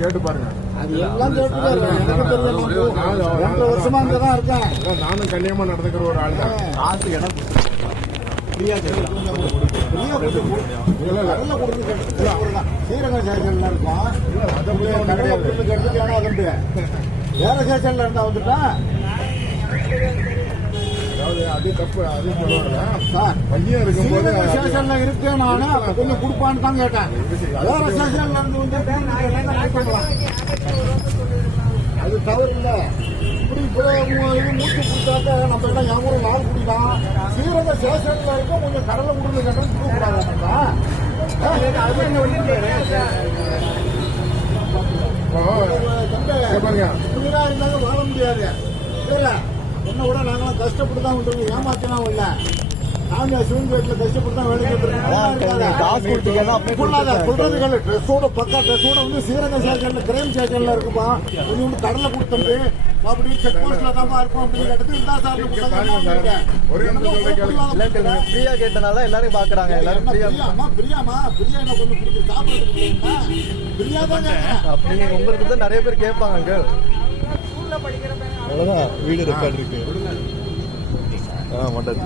கேட்டு பாருங்க. அது எல்லாம் எனக்கு ரெண்டு வருஷமா அங்கதான் இருக்கேன். அதான் நானும் கண்ணியமா நடந்துக்கிற ஒரு ஆள் தான். காசு கேட்டு சீரக சேஷன்ல இருக்கும் கேட்டு வேற சேஷன்ல இருந்தா வந்துட்டா? அது தப்பு அது சார் சேஷன்ல இருக்கேன் நானு கொஞ்சம் கொடுப்பான்னு தான் கேட்டேன். வேற சேஷன்ல இருந்து அது தவறு இல்ல. இப்படி இப்போ இது மூச்சு கொடுத்தாக்க நம்ம எல்லாம் என் ஊரில் நாள் குடிக்கலாம் சீரக சேஷன்ல இருக்க கொஞ்சம் கடலை கொடுத்து கேட்டா கொடுக்கூடாது அது என்ன பாருங்க. இருந்தாலும் வாழ முடியாது. இல்ல என்ன விட நாங்களாம் கஷ்டப்பட்டு தான் விட்டுருக்கோம் ஏமாத்தலாம் இல்ல நாங்க சிவன் வீட்டுல கஷ்டப்பட்டு தான் வேலை அப்படியே கொடுத்துருக்காங்க. சொல்றதுகள் ட்ரெஸ்ஸோட பக்கா ட்ரெஸ்ஸோட வந்து சீரக சேஷன்ல கிரைம் சேஷன்ல இருக்குப்பா. கொஞ்சம் வந்து கடலை கொடுத்துட்டு அப்படி செக் போஸ்ட்ல தான் இருக்கும் அப்படின்னு கேட்டது. இந்த சார் ஃப்ரீயா கேட்டனால எல்லாரும் பாக்குறாங்க எல்லாரும் பிரியாமா பிரியாமா பிரியா என்ன கொஞ்சம் பிடிச்சி சாப்பிடுறதுக்கு பிரியா தான்? கேட்கறேன். அப்ப நீங்க உங்களுக்கு தான் நிறைய பேர் கேட்பாங்க அங்க அவ்வளவுதான் வீடு ரெக்கார்ட் இருக்கு. ஆ. மண்டல்